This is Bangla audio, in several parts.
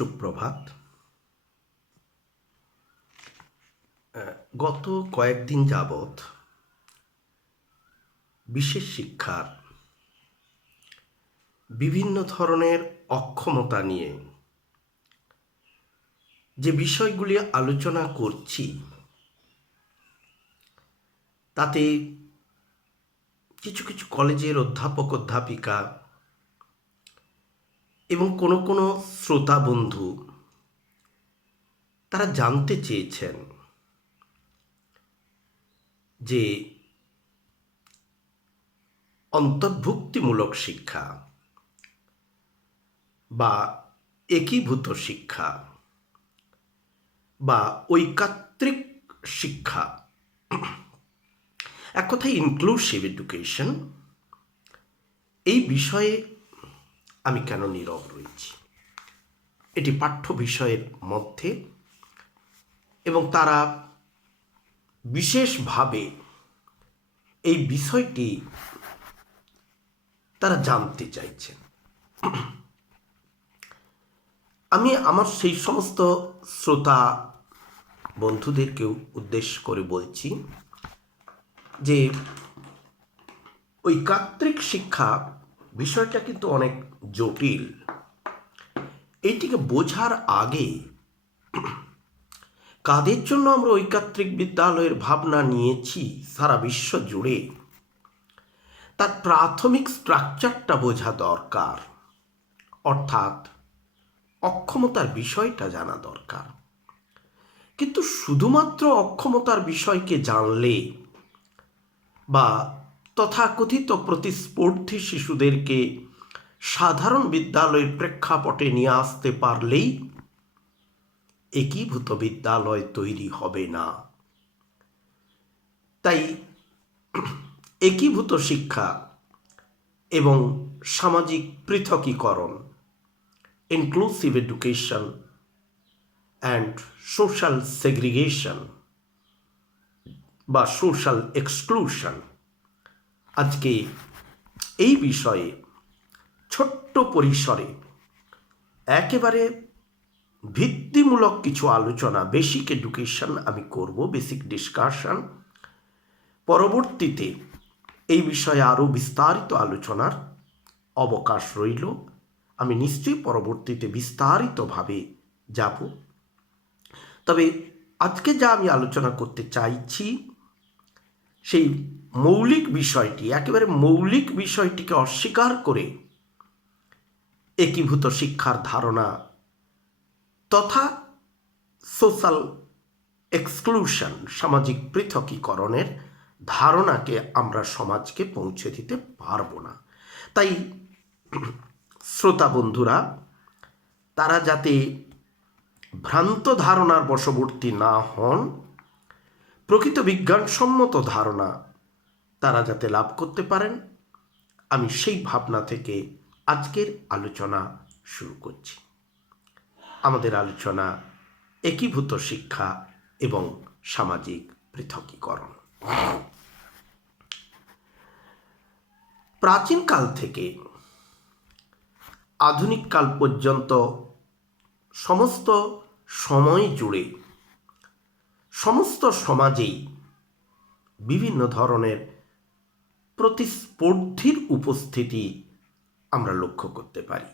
সুপ্রভাত। গত কয়েকদিন যাবৎ বিশেষ শিক্ষার বিভিন্ন ধরনের অক্ষমতা নিয়ে যে বিষয়গুলি আলোচনা করছি তাতে কিছু কিছু কলেজের অধ্যাপক অধ্যাপিকা এবং কোনো কোনো শ্রোতা বন্ধু তারা জানতে চেয়েছেন যে অন্তর্ভুক্তিমূলক শিক্ষা বা একীভূত শিক্ষা বা ঐকাত্রিক শিক্ষা, এক কথায় ইনক্লুসিভ এডুকেশন, এই বিষয়ে আমি কেন নীরব রয়েছি। এটি পাঠ্য বিষয়ের মধ্যে এবং তারা বিশেষভাবে এই বিষয়টি তারা জানতে চাইছেন। আমি আমার সেই সমস্ত শ্রোতা বন্ধুদেরকেও উদ্দেশ্য করে বলছি যে ঐকাত্রিক শিক্ষা বিষয়টা কিন্তু অনেক জটিল। এইটিকে বোঝার আগে কাদের জন্য আমরা ঐকাত্রিক বিদ্যালয়ের ভাবনা নিয়েছি সারা বিশ্ব জুড়ে, তার প্রাথমিক স্ট্রাকচারটা বোঝা দরকার, অর্থাৎ অক্ষমতার বিষয়টা জানা দরকার। কিন্তু শুধুমাত্র অক্ষমতার বিষয়কে জানলে বা তথাকথিত প্রতিস্পর্ধী শিশুদেরকে সাধারণ বিদ্যালয়ের প্রেক্ষাপটে নিয়ে আসতে পারলেই একীভূত বিদ্যালয় তৈরি হবে না। তাই একীভূত শিক্ষা এবং সামাজিক পৃথকীকরণ, inclusive education and social segregation বা সোশ্যাল এক্সক্লুশন, আজকে এই বিষয়ে ছোট্ট পরিসরে একেবারে ভিত্তিমূলক কিছু আলোচনা, বেসিক এডুকেশন আমি করব, বেসিক ডিসকাশন। পরবর্তীতে এই বিষয়ে আরও বিস্তারিত আলোচনার অবকাশ রইল। আমি নিশ্চয়ই পরবর্তীতে বিস্তারিতভাবে যাব। তবে আজকে যা আমি আলোচনা করতে চাইছি সেই মৌলিক বিষয়টি, একেবারে মৌলিক বিষয়টিকে অস্বীকার করে একীভূত শিক্ষার ধারণা তথা সোশ্যাল এক্সক্লুশন, সামাজিক পৃথকীকরণের ধারণাকে আমরা সমাজকে পৌঁছে দিতে পারবো না। তাই শ্রোতা বন্ধুরা তারা যাতে ভ্রান্ত ধারণার বশবর্তী না হন, প্রকৃত বিজ্ঞানসম্মত ধারণা তারা যাতে লাভ করতে পারেন, আমি সেই ভাবনা থেকে আজকের আলোচনা শুরু করছি। আমাদের আলোচনা একীভূত শিক্ষা এবং সামাজিক পৃথকীকরণ। প্রাচীনকাল থেকে আধুনিক কাল পর্যন্ত সমস্ত সময় জুড়ে সমস্ত সমাজেই বিভিন্ন ধরনের প্রতিস্পর্ধীর উপস্থিতি আমরা লক্ষ্য করতে পারি।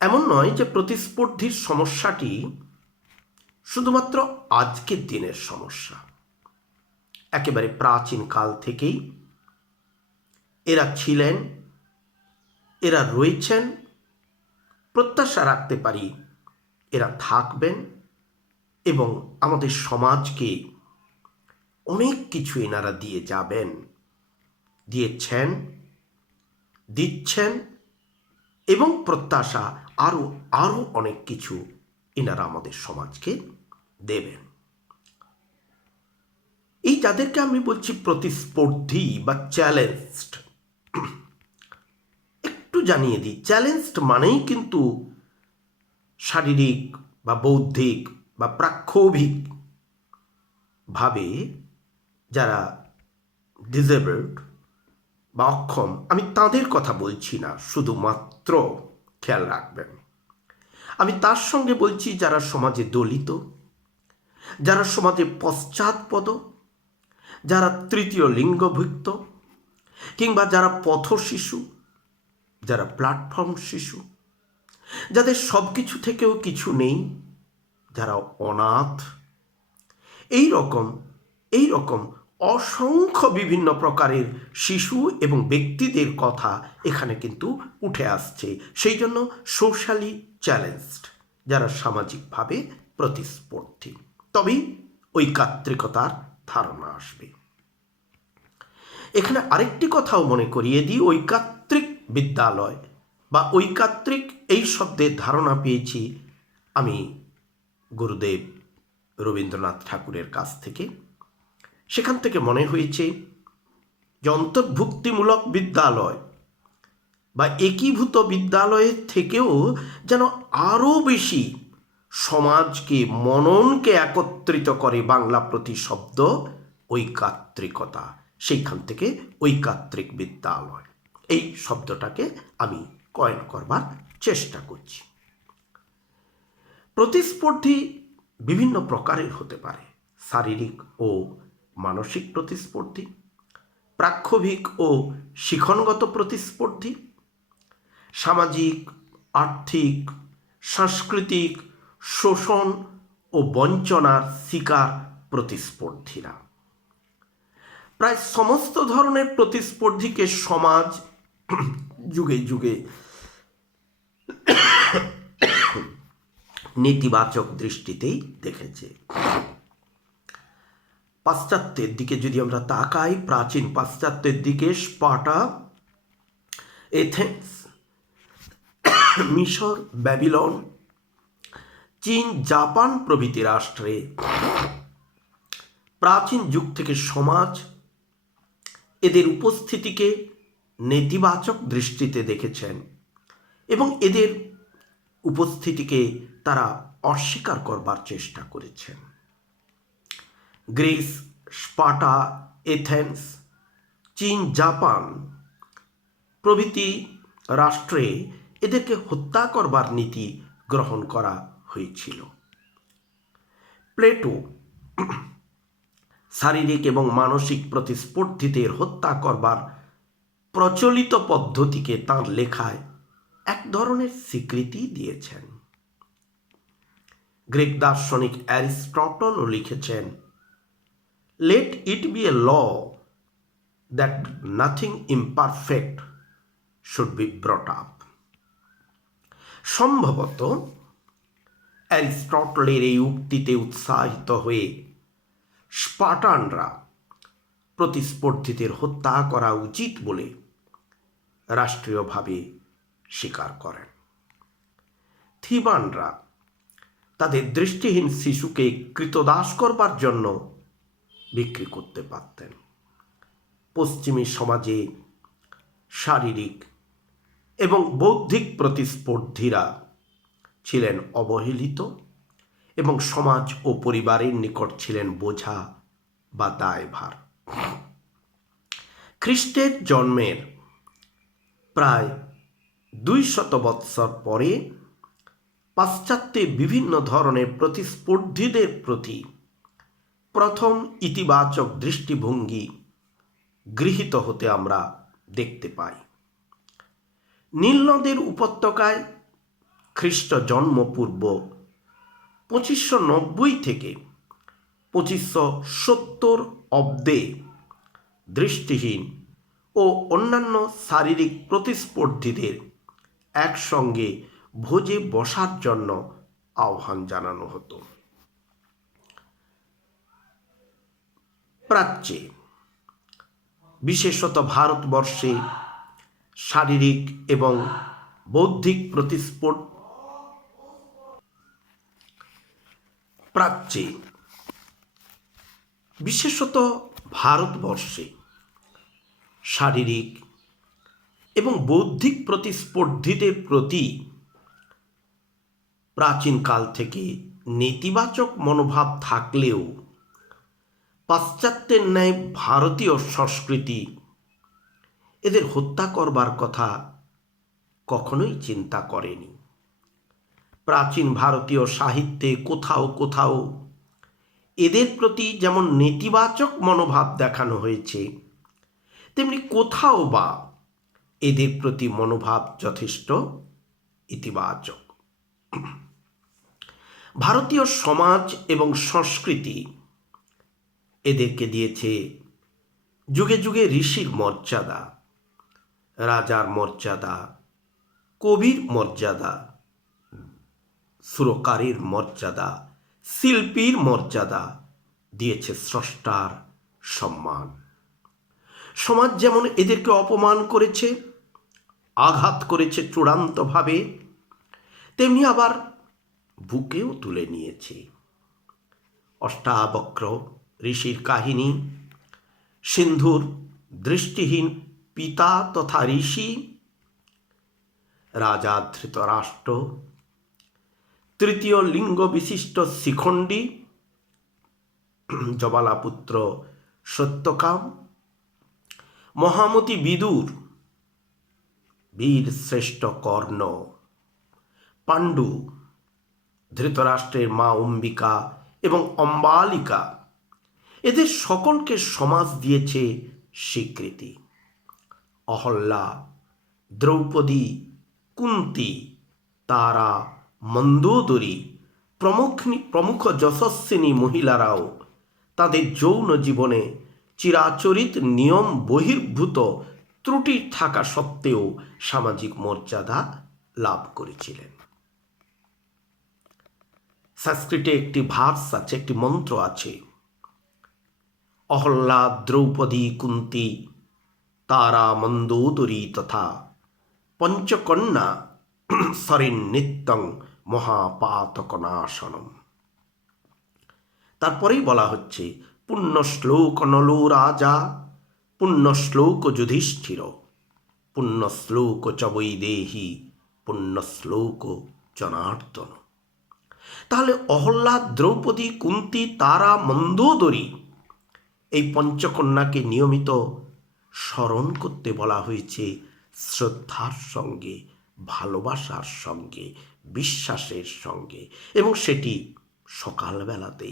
এমন নয় যে প্রতিস্পর্ধীর সমস্যাটি শুধুমাত্র আজকের দিনের সমস্যা। একেবারে প্রাচীন কাল থেকেই এরা ছিলেন, এরা রয়েছেন, প্রত্যাশা রাখতে পারি এরা থাকবেন এবং আমাদের সমাজকে অনেক কিছু এনারা দিয়ে যাবেন, দিয়েছেন, দিচ্ছেন এবং প্রত্যাশা আরও আরও অনেক কিছু এনারা আমাদের সমাজকে দেবেন। এই যাদেরকে আমি বলছি প্রতিস্পর্ধী বা চ্যালেঞ্জড, একটু জানিয়ে দিই, চ্যালেঞ্জড মানেই কিন্তু শারীরিক বা বৌদ্ধিক বা প্রাক্ষোভিক ভাবে যারা ডিসেবলড বা অক্ষম, আমি তাদের কথা বলছি না, শুধুমাত্র খেয়াল রাখবেন। আমি তার সঙ্গে বলছি যারা সমাজে দলিত, যারা সমাজে পশ্চাৎপদ, যারা তৃতীয় লিঙ্গভুক্ত, কিংবা যারা পথ শিশু, যারা প্ল্যাটফর্ম শিশু, যাদের সব কিছু থেকেও কিছু নেই, যারা অনাথ, এই রকম অসংখ্য বিভিন্ন প্রকারের শিশু এবং ব্যক্তিদের কথা এখানে কিন্তু উঠে আসছে। সেই জন্য সোশ্যালি চ্যালেঞ্জড, যারা সামাজিকভাবে প্রতিস্পর্ধী, তবেই ঐকাত্রিকতার ধারণা আসবে। এখানে আরেকটি কথাও মনে করিয়ে দিই, ঐকাত্রিক বিদ্যালয় বা ঐকাত্রিক এই শব্দের ধারণা পেয়েছি আমি গুরুদেব রবীন্দ্রনাথ ঠাকুরের কাছ থেকে। সেখান থেকে মনে হয়েছে যে অন্তর্ভুক্তিমূলক বিদ্যালয় বা একীভূত বিদ্যালয়ের থেকেও যেন আরও বেশি সমাজকে, মননকে একত্রিত করে বাংলা প্রতিশব্দ ঐকাত্রিকতা। সেইখান থেকে ঐকাত্রিক বিদ্যালয় এই শব্দটাকে আমি কয়েন করবার চেষ্টা করছি। প্রতিস্পর্ধী বিভিন্ন প্রকারের হতে পারে, শারীরিক ও মানসিক প্রতিস্পর্ধী, প্রাক্ষোভিক ও শিক্ষণগত প্রতিস্পর্ধী, সামাজিক, আর্থিক, সাংস্কৃতিক শোষণ ও বঞ্চনার শিকার প্রতিস্পর্ধীরা। প্রায় সমস্ত ধরনের প্রতিস্পর্ধীকে সমাজ যুগে যুগে নেতিবাচক দৃষ্টিতেই দেখেছে। পাশ্চাত্যের দিকে যদি আমরা তাকাই, প্রাচীন পাশ্চাত্যের দিকে স্পার্টা, এথেন্স, মিশর, ব্যাবিলন, চীন, জাপান প্রভৃতি রাষ্ট্রে প্রাচীন যুগ থেকে সমাজ এদের উপস্থিতিকে নেতিবাচক দৃষ্টিতে দেখেছেন এবং এদের উপস্থিতিকে তারা অস্বীকার করবার চেষ্টা করেছেন। গ্রিস, স্পার্টা, এথেন্স, চীন, জাপান প্রভৃতি রাষ্ট্রে এদেরকে হত্যা করবার নীতি গ্রহণ করা হয়েছিল। প্লেটো শারীরিক এবং মানসিক প্রতিস্পর্ধীদের হত্যা করবার প্রচলিত পদ্ধতিকে তাঁর লেখায় এক ধরনের স্বীকৃতি দিয়েছেন। গ্রিক দার্শনিক অ্যারিস্টটলও লিখেছেন, let it be a law that nothing imperfect should be brought up. সম্ভবত অ্যারিস্টটলের এই উক্তিতে উৎসাহিত হয়ে স্পার্টানরা প্রতিস্পর্ধীদের হত্যা করা উচিত বলে রাষ্ট্রীয়ভাবে স্বীকার করেন। থিবানরা তাদের দৃষ্টিহীন শিশুকে কৃতদাস করবার জন্য বিক্রি করতে পারতেন। পশ্চিমী সমাজে শারীরিক এবং বৌদ্ধিক প্রতিস্পর্ধীরা ছিলেন অবহেলিত এবং সমাজ ও পরিবারের নিকট ছিলেন বোঝা বা দায়ভার। খ্রিস্টের জন্মের প্রায় 200 বৎসর পরে পাশ্চাত্যে বিভিন্ন ধরনের প্রতিস্পর্ধীদের প্রতি প্রথম ইতিবাচক দৃষ্টিভঙ্গি গৃহীত হতে আমরা দেখতে পাই। নীলনদের উপত্যকায় খ্রিস্ট জন্মপূর্ব 2590 থেকে 2570 অব্দে দৃষ্টিহীন ও অন্যান্য শারীরিক প্রতিস্পর্ধীদের একসঙ্গে ভোজে বসার জন্য আহ্বান জানানো হতো। প্রাচ্যে, বিশেষত ভারতবর্ষে শারীরিক এবং বৌদ্ধিক প্রাচ্যে বিশেষত ভারতবর্ষে শারীরিক এবং বৌদ্ধিক প্রতিস্পর্ধীদের প্রতি প্রাচীনকাল থেকে নেতিবাচক মনোভাব থাকলেও পাশ্চাত্যের ন্যায় ভারতীয় সংস্কৃতি এদের হত্যা করবার কথা কখনোই চিন্তা করেনি। প্রাচীন ভারতীয় সাহিত্যে কোথাও কোথাও এদের প্রতি যেমন নেতিবাচক মনোভাব দেখানো হয়েছে, তেমনি কোথাও বা এদের প্রতি মনোভাব যথেষ্ট ইতিবাচক। ভারতীয় সমাজ এবং সংস্কৃতি এদেরকে দিয়েছে যুগে যুগে ঋষির মর্যাদা, রাজার মর্যাদা, কবির মর্যাদা, সুরকারের মর্যাদা, শিল্পীর মর্যাদা, দিয়েছে স্রষ্টার সম্মান। সমাজ যেমন এদেরকে অপমান করেছে, আঘাত করেছে চূড়ান্তভাবে, তেমনি আবার বুকেও তুলে নিয়েছে। অষ্টাবক্র ঋষির কাহিনী, সিন্ধুর দৃষ্টিহীন পিতা তথা ঋষি, রাজা ধৃতরাষ্ট্র, তৃতীয় লিঙ্গ বিশিষ্ট শিখণ্ডী, জবালাপুত্র সত্যকাম, মহামতি বিদুর, বীর শ্রেষ্ঠ কর্ণ, পাণ্ডু, ধৃতরাষ্ট্রের মা অম্বিকা এবং অম্বালিকা, এদের সকলকে সমাজ দিয়েছে স্বীকৃতি। অহল্যা, দ্রৌপদী, কুন্তী, তারা, মন্দোদরী প্রমুখ যশস্বিনী মহিলারাও তাদের যৌন জীবনে চিরাচরিত নিয়ম বহির্ভূত ত্রুটি থাকা সত্ত্বেও সামাজিক মর্যাদা লাভ করেছিলেন। সংস্কৃতে একটি ভার্স আছে, একটি মন্ত্র আছে, অহল্যা, দ্রৌপদী, কুন্তী, তারা, মন্দোদরী তথা পঞ্চকন্যা সরিন্নিত্যং মহাপাতকনাশনম। তারপরেই বলা হচ্ছে পুণ্যশ্লোক নলো রাজা, পুণ্যশ্লোক যুধিষ্ঠির, পুণ্যশ্লোক চ বৈদেহী, পুণ্যশ্লোক জনার্দন। তাহলে অহল্যা, দ্রৌপদী, কুন্তী, তারা, মন্দোদরী এই পঞ্চকন্যাকে নিয়মিত স্মরণ করতে বলা হয়েছে শ্রদ্ধার সঙ্গে, ভালোবাসার সঙ্গে, বিশ্বাসের সঙ্গে, এবং সেটি সকালবেলাতে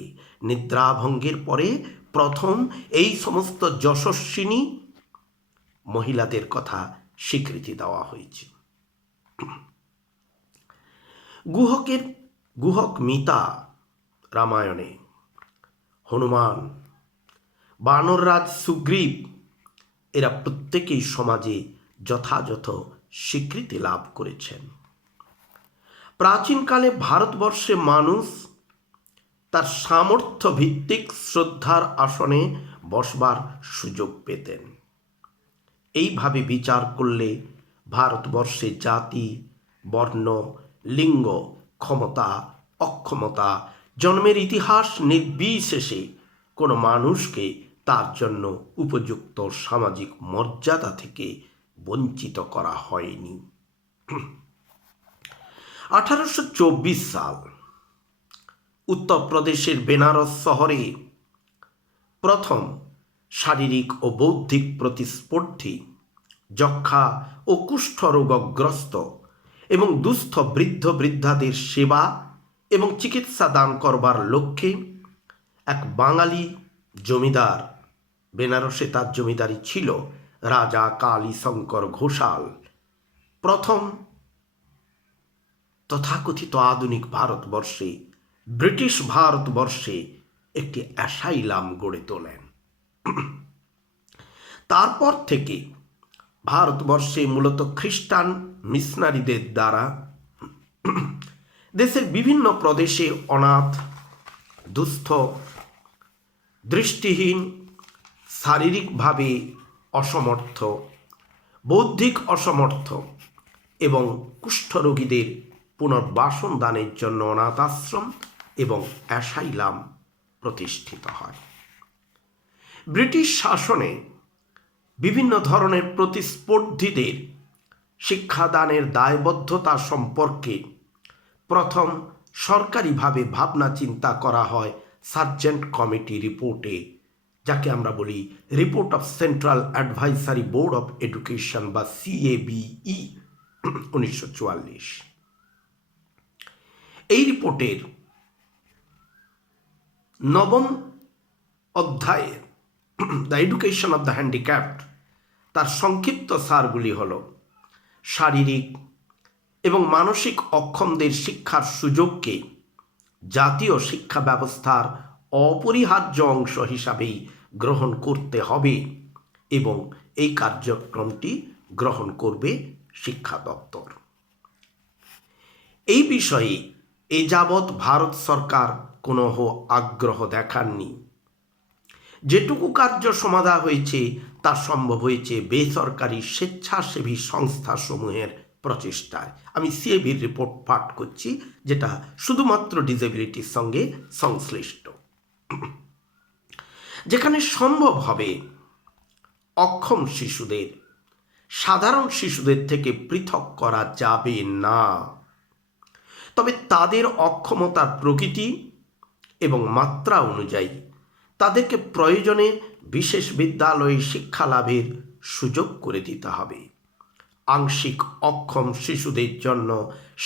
নিদ্রাভঙ্গের পরে প্রথম এই সমস্ত যশস্বিনী মহিলাদের কথা স্বীকৃতি দেওয়া হয়েছে। গুহক মিতা রামায়ণে, হনুমান, বানররাজ সুগ্রীব, এরা প্রত্যেকেই সমাজে যথাযথ স্বীকৃতি লাভ করেছেন। প্রাচীনকালে ভারতবর্ষে মানুষ তার সামর্থ্য ভিত্তিক শ্রদ্ধার আসনে বসবার সুযোগ পেতেন। এইভাবে বিচার করলে ভারতবর্ষে জাতি, বর্ণ, লিঙ্গ, ক্ষমতা, অক্ষমতা, জন্মের ইতিহাস নির্বিশেষে কোনো মানুষকে তার জন্য উপযুক্ত সামাজিক মর্যাদা থেকে বঞ্চিত করা হয়নি। 1824 সাল উত্তরপ্রদেশের বেনারস শহরে প্রথম শারীরিক ও বৌদ্ধিক প্রতিস্পর্ধী, যক্ষা ও কুষ্ঠরোগগ্রস্ত এবং দুস্থ বৃদ্ধ বৃদ্ধাদের সেবা এবং চিকিৎসা দান করবার লক্ষ্যে এক বাঙালি জমিদার, বেনারসে তার জমিদারি ছিল রাজা কালীশঙ্কর ঘোষাল, প্রথম তথাকথিত আধুনিক ভারতবর্ষে, ব্রিটিশ ভারতবর্ষে একটি অ্যাসাইলাম গড়ে তোলেন। তারপর থেকে ভারতবর্ষে মূলত খ্রিস্টান মিশনারিদের দ্বারা দেশের বিভিন্ন প্রদেশে অনাথ, দুস্থ, দৃষ্টিহীন, শারীরিকভাবে অসমর্থ, বৌদ্ধিক অসমর্থ এবং কুষ্ঠরোগীদের পুনর্বাসন দানের জন্য অনাথ আশ্রম এবং অ্যাসাইলাম প্রতিষ্ঠিত হয়। ব্রিটিশ শাসনে বিভিন্ন ধরনের প্রতিস্পর্ধীদের শিক্ষাদানের দায়বদ্ধতা সম্পর্কে প্রথম সরকারিভাবে ভাবনা চিন্তা করা হয় সার্জেন্ট কমিটি রিপোর্টে, যাকে আমরা বলি report of central advisory board of education বা CABE। 1944। এই রিপোর্টের নবম অধ্যায়ে the education of the handicapped তার সংক্ষিপ্ত সারগুলি হল শারীরিক এবং মানসিক অক্ষমদের শিক্ষার সুযোগকে জাতীয় শিক্ষা ব্যবস্থার অপরিহার্য অংশ হিসাবেই গ্রহণ করতে হবে এবং এই কার্যক্রমটি গ্রহণ করবে শিক্ষা দপ্তর। এই বিষয়ে এ যাবৎ ভারত সরকার কোনো আগ্রহ দেখাননি। যেটুকু কার্য সমাধা হয়েছে তা সম্ভব হয়েছে বেসরকারি স্বেচ্ছাসেবী সংস্থাসমূহের প্রচেষ্টায়। আমি সিএবির রিপোর্ট পাঠ করছি, যেটা শুধুমাত্র ডিসেবিলিটির সঙ্গে সংশ্লিষ্ট। যেখানে সম্ভব হবে অক্ষম শিশুদের সাধারণ শিশুদের থেকে পৃথক করা যাবে না, তবে তাদের অক্ষমতার প্রকৃতি এবং মাত্রা অনুযায়ী তাদেরকে প্রয়োজনে বিশেষ বিদ্যালয়ে শিক্ষা লাভের সুযোগ করে দিতে হবে। আংশিক অক্ষম শিশুদের জন্য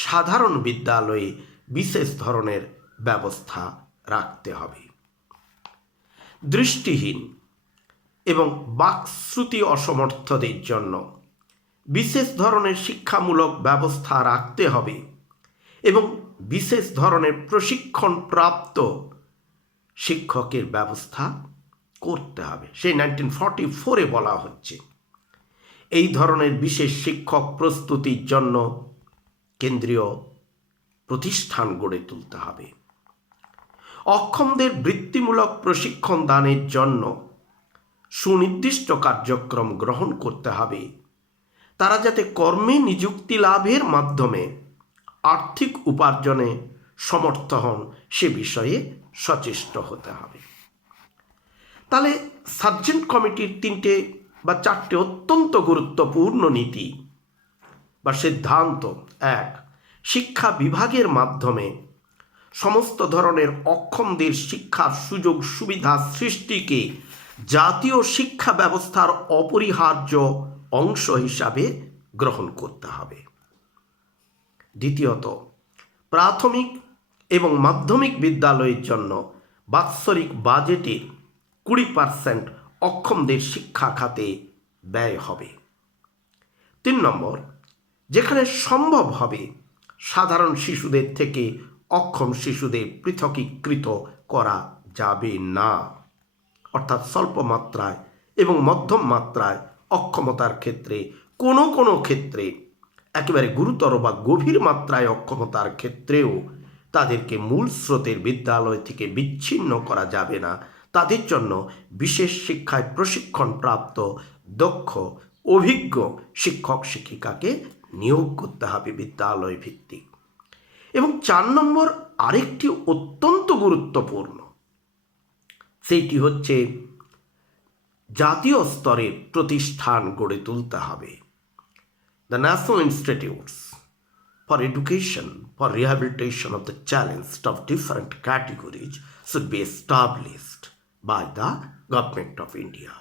সাধারণ বিদ্যালয়ে বিশেষ ধরনের ব্যবস্থা রাখতে হবে। দৃষ্টিহীন এবং বাকশ্রুতি অসমর্থদের জন্য বিশেষ ধরনের শিক্ষামূলক ব্যবস্থা রাখতে হবে এবং বিশেষ ধরনের প্রশিক্ষণ প্রাপ্ত শিক্ষকের ব্যবস্থা করতে হবে। সেই 1944-এ বলা হচ্ছে। এই ধরনের বিশেষ শিক্ষক প্রস্তুতির জন্য কেন্দ্রীয় প্রতিষ্ঠান গড়ে তুলতে হবে। অক্ষমদের বৃত্তিমূলক প্রশিক্ষণ দানের জন্য সুনির্দিষ্ট কার্যক্রম গ্রহণ করতে হবে। তারা যাতে কর্মে নিযুক্তি লাভের মাধ্যমে আর্থিক উপার্জনে সমর্থ হন সে বিষয়ে সচেষ্ট হতে হবে। তাহলে সার্জেন্ট কমিটির 3টে বা 4টে অত্যন্ত গুরুত্বপূর্ণ নীতি বা সিদ্ধান্ত। 1. শিক্ষা বিভাগের মাধ্যমে সমস্ত ধরনের অক্ষমদের শিক্ষার সুযোগ সুবিধা সৃষ্টিকে জাতীয় শিক্ষা ব্যবস্থার অপরিহার্য অংশ হিসাবে গ্রহণ করতে হবে। দ্বিতীয়ত, প্রাথমিক এবং মাধ্যমিক বিদ্যালয়ের জন্য বাৎসরিক বাজেটের 20% অক্ষমদের শিক্ষা খাতে ব্যয় হবে। 3 নম্বর, যেখানে সম্ভব হবে সাধারণ শিশুদের থেকে অক্ষম শিশুদের পৃথকীকৃত করা যাবে না, অর্থাৎ স্বল্প মাত্রায় এবং মধ্যম মাত্রায় অক্ষমতার ক্ষেত্রে কোনো ক্ষেত্রে একেবারে গুরুতর বা গভীর মাত্রায় অক্ষমতার ক্ষেত্রেও তাদেরকে মূল স্রোতের বিদ্যালয় থেকে বিচ্ছিন্ন করা যাবে না। তাদের জন্য বিশেষ শিক্ষায় প্রশিক্ষণ প্রাপ্ত দক্ষ অভিজ্ঞ শিক্ষক শিক্ষিকাকে নিয়োগ করতে হবে বিদ্যালয় ভিত্তিক। এবং 4 নম্বর আরেকটি অত্যন্ত গুরুত্বপূর্ণ, সেইটি হচ্ছে জাতীয় স্তরের প্রতিষ্ঠান গড়ে তুলতে হবে। The national institutes for education for rehabilitation of the challenged of different categories should be established by the government of India.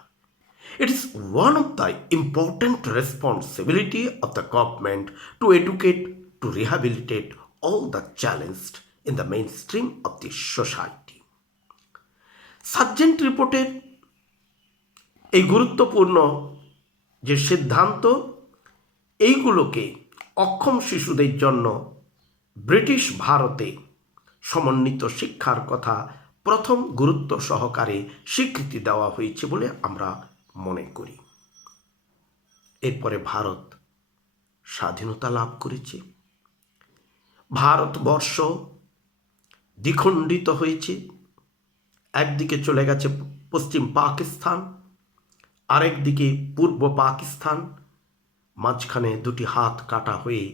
It is one of the important responsibility of the government to educate, to rehabilitate all the challenged in the mainstream of the society. Sergeant রিপোর্টের এই গুরুত্বপূর্ণ যে সিদ্ধান্ত, এইগুলোকে অক্ষম শিশুদের জন্য ব্রিটিশ ভারতে সমন্বিত শিক্ষার কথা প্রথম গুরুত্ব সহকারে স্বীকৃতি দেওয়া হয়েছে বলে আমরা মনে করি। এরপরে ভারত স্বাধীনতা লাভ করেছে। ভারতবর্ষ দ্বিখণ্ডিত হয়েছে। একদিকে চলে গেছে পশ্চিম পাকিস্তান, আরেকদিকে পূর্ব পাকিস্তান, মাঝখানে 2টি হাত কাটা হয়ে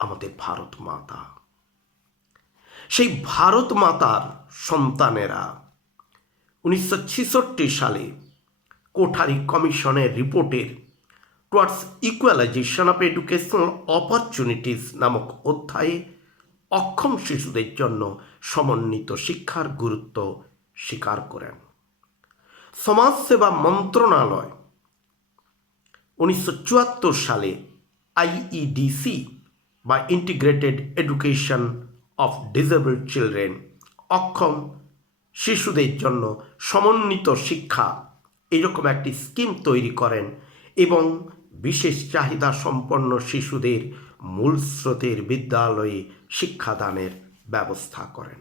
আমাদের ভারত মাতা। সেই ভারত মাতার সন্তানেরা 1966 সালে কোঠারি কমিশনের রিপোর্টের towards equalisation of educational opportunities নামক অধ্যায়ে অক্ষম শিশুদের জন্য সমন্বিত শিক্ষার গুরুত্ব স্বীকার করেন। সমাজসেবা মন্ত্রণালয় 1974 সালে আইইডিসি বা integrated education of disabled children, অক্ষম শিশুদের জন্য সমন্বিত শিক্ষা, এইরকম একটি স্কিম তৈরি করেন এবং বিশেষ চাহিদা সম্পন্ন শিশুদের মূল স্রোতের বিদ্যালয়ে শিক্ষাদানের ব্যবস্থা করেন।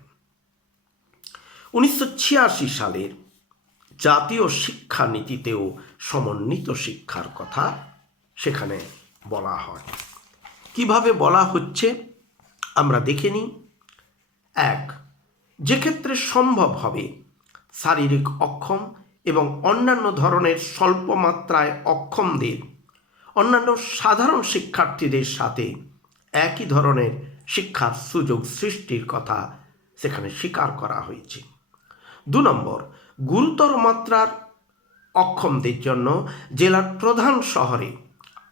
1986 সালের জাতীয় শিক্ষানীতিতেও সমন্বিত শিক্ষার কথা সেখানে বলা হয়। কিভাবে বলা হচ্ছে আমরা দেখে নিই। 1, যে ক্ষেত্রে সম্ভব হবে শারীরিক অক্ষম এবং অন্যান্য ধরনের স্বল্প মাত্রায় অক্ষমদের অন্যান্য সাধারণ শিক্ষার্থীদের সাথে একই ধরনের শিক্ষার সুযোগ সৃষ্টির কথা সেখানে স্বীকার করা হয়েছে। 2 নম্বর, গুরুতর মাত্রার অক্ষমদের জন্য জেলার প্রধান শহরে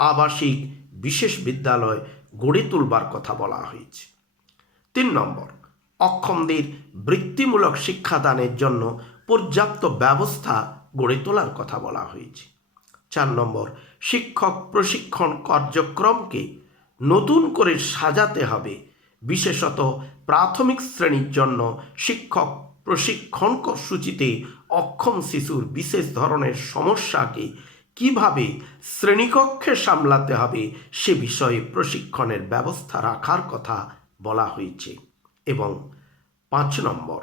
আবাসিক বিশেষ বিদ্যালয় গড়ে তুলবার কথা বলা হয়েছে। 3 নম্বর, অক্ষমদের বৃত্তিমূলক শিক্ষাদানের জন্য পর্যাপ্ত ব্যবস্থা গড়ে তোলার কথা বলা হয়েছে। 4 নম্বর, শিক্ষক প্রশিক্ষণ কার্যক্রমকে নতুন করে সাজাতে হবে, বিশেষত প্রাথমিক শ্রেণীর জন্য শিক্ষক প্রশিক্ষণ সূচিতে অক্ষম শিশুর বিশেষ ধরনের সমস্যাকে কিভাবে শ্রেণীকক্ষে সামলাতে হবে সে বিষয়ে প্রশিক্ষণের ব্যবস্থা রাখার কথা বলা হয়েছে। এবং 5 নম্বর,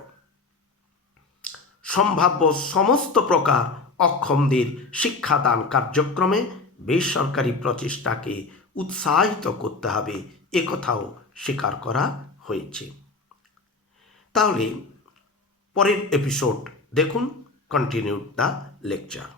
সম্ভাব্য সমস্ত প্রকার অক্ষমদের শিক্ষাদান কার্যক্রমে বেসরকারি প্রচেষ্টাকে উৎসাহিত করতে হবে, একথাও স্বীকার করা হয়েছে। তাহলে পরের এপিসোড দেখুন, কন্টিনিউ দ্য লেকচার।